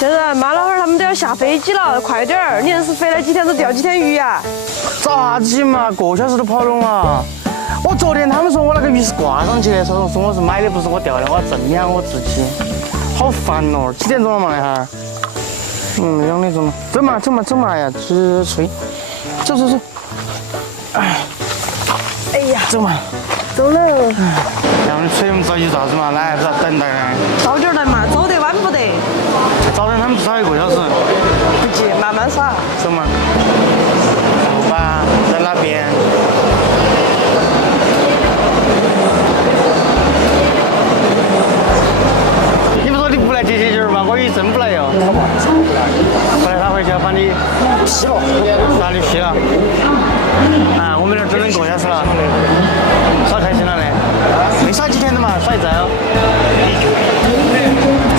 现在妈老汉儿他们都要下飞机了，快点儿！你硬是飞来几天都钓几天鱼呀？咋急嘛？个小时都跑拢了。我昨天他们说我那个鱼是挂上去的，说我是买的，不是我钓的，我要证明我自己。好烦哦！几点钟了嘛那哈儿？2点钟了。走嘛走嘛走嘛呀，直吹。走走走。哎呀，走嘛。走了。让我们吹我们着急啥子嘛？来，不要等待呢。早点来嘛，早得晚不得。早点他们至少1个小时。不急，慢慢耍。走嘛。走吧，在那边。你不说你不来接姐姐儿吗？我以为真不来哟。不来，他回去要把你劈了，哪里劈了？啊，我们这儿整整1个小时了，耍开心了嘞。没耍几天的嘛，耍一周。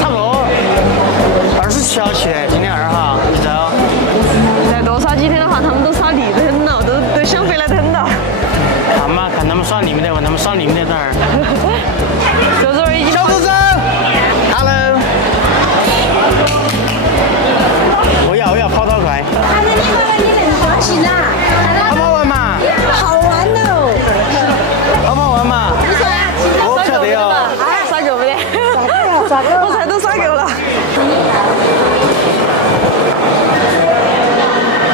差不多27号去的，今天2号1周。再多耍几天的话，他们都耍腻得很了，都想回来得很了。看嘛，看他们耍腻没得，问他们耍腻没得点儿。周周已经。小周周 ，Hello。我要跑得快。看着你回来，你能高兴啊？好不好玩嘛？好玩哦！好不好玩嘛？你说呀，我不晓得哟。耍够没得？耍够了，我猜都耍够了。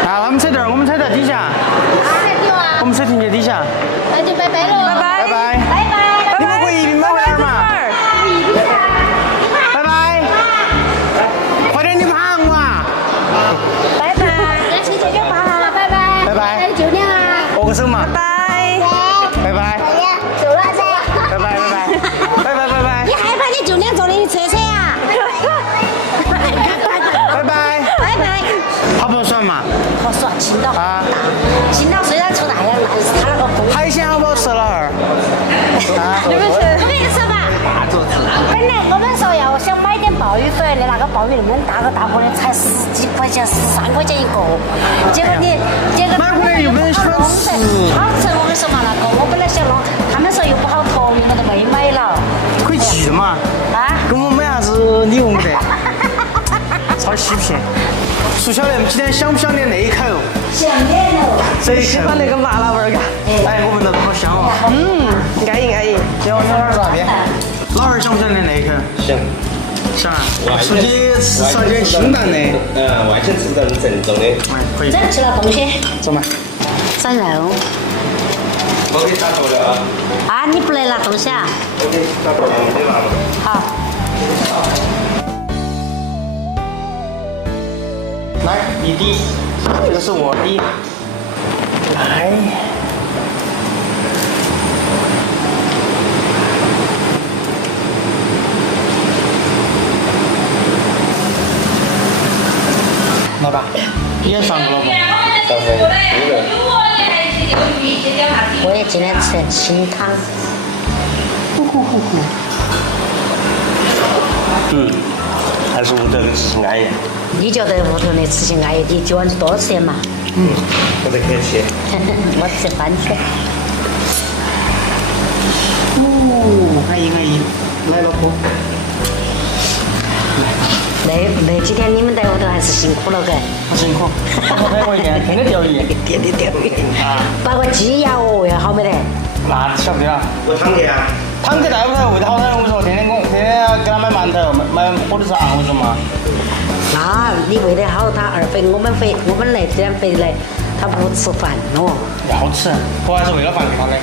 啊，他们车队儿，我们车在底下。我们车停在底下。那就拜拜喽！拜拜。拜拜。拜拜！你们可以一并买回来嘛？拜拜。快点，你们喊我啊！拜拜！要去姐姐爸啦！拜拜！拜拜还有酒量啊！握个手嘛。拜。拜拜。走了噻！拜拜拜拜。拜拜拜拜你。害怕你酒量坐你车车啊？拜拜。拜拜！好不好耍嘛？好耍，青岛啊。青岛虽然出大洋，但是它那个风。海鲜好不好吃老汉儿？啊？你们去。我跟你说吧，本来我们说要想买点鲍鱼回来的，那个鲍鱼那么大个大个的，才10几块钱，13块钱一个。结果买回来又不能喜欢吃。好吃，我跟你说嘛，那个我本来想弄，他们说又不好脱运，我都没买了。可以寄嘛？啊？跟我买啥子礼物没得？超欺骗！不晓得你们今天想不想念那一口？想念了。这一口。喜欢那个麻辣味儿嘎。哎，我闻到好香哦。安逸安逸。今晚老二在那边。老二想不想念那一口？想。想啊。出去吃啥点清淡的。外省吃不到正宗的。哎，可以。真吃了东西。走嘛。涮肉。我给你打头了啊。啊，你不来拿东西啊？我给你打头了，你拿嘛。好。来，你滴，这个是我滴。来。来吧，你也上过了不？上回这个。我也今天吃点清汤。还是屋头的吃情安逸。你觉得屋头的吃起安逸点，今晚就多吃点嘛。不得客气。我吃番茄。安逸安逸，来老婆。那几天你们在屋头还是辛苦了个。好辛苦。我一天天天钓鱼。天天钓鱼。啊。把个鸡鸭鹅喂好没得？那晓不得了。我汤去啊。堂客在屋头喂得好噻，我跟你说，天天要给他买馒头，买火腿肠，我跟你说嘛。那你喂得好，他2肥，我们那天肥来，他不吃饭哦。要吃，我还是喂了饭给他的。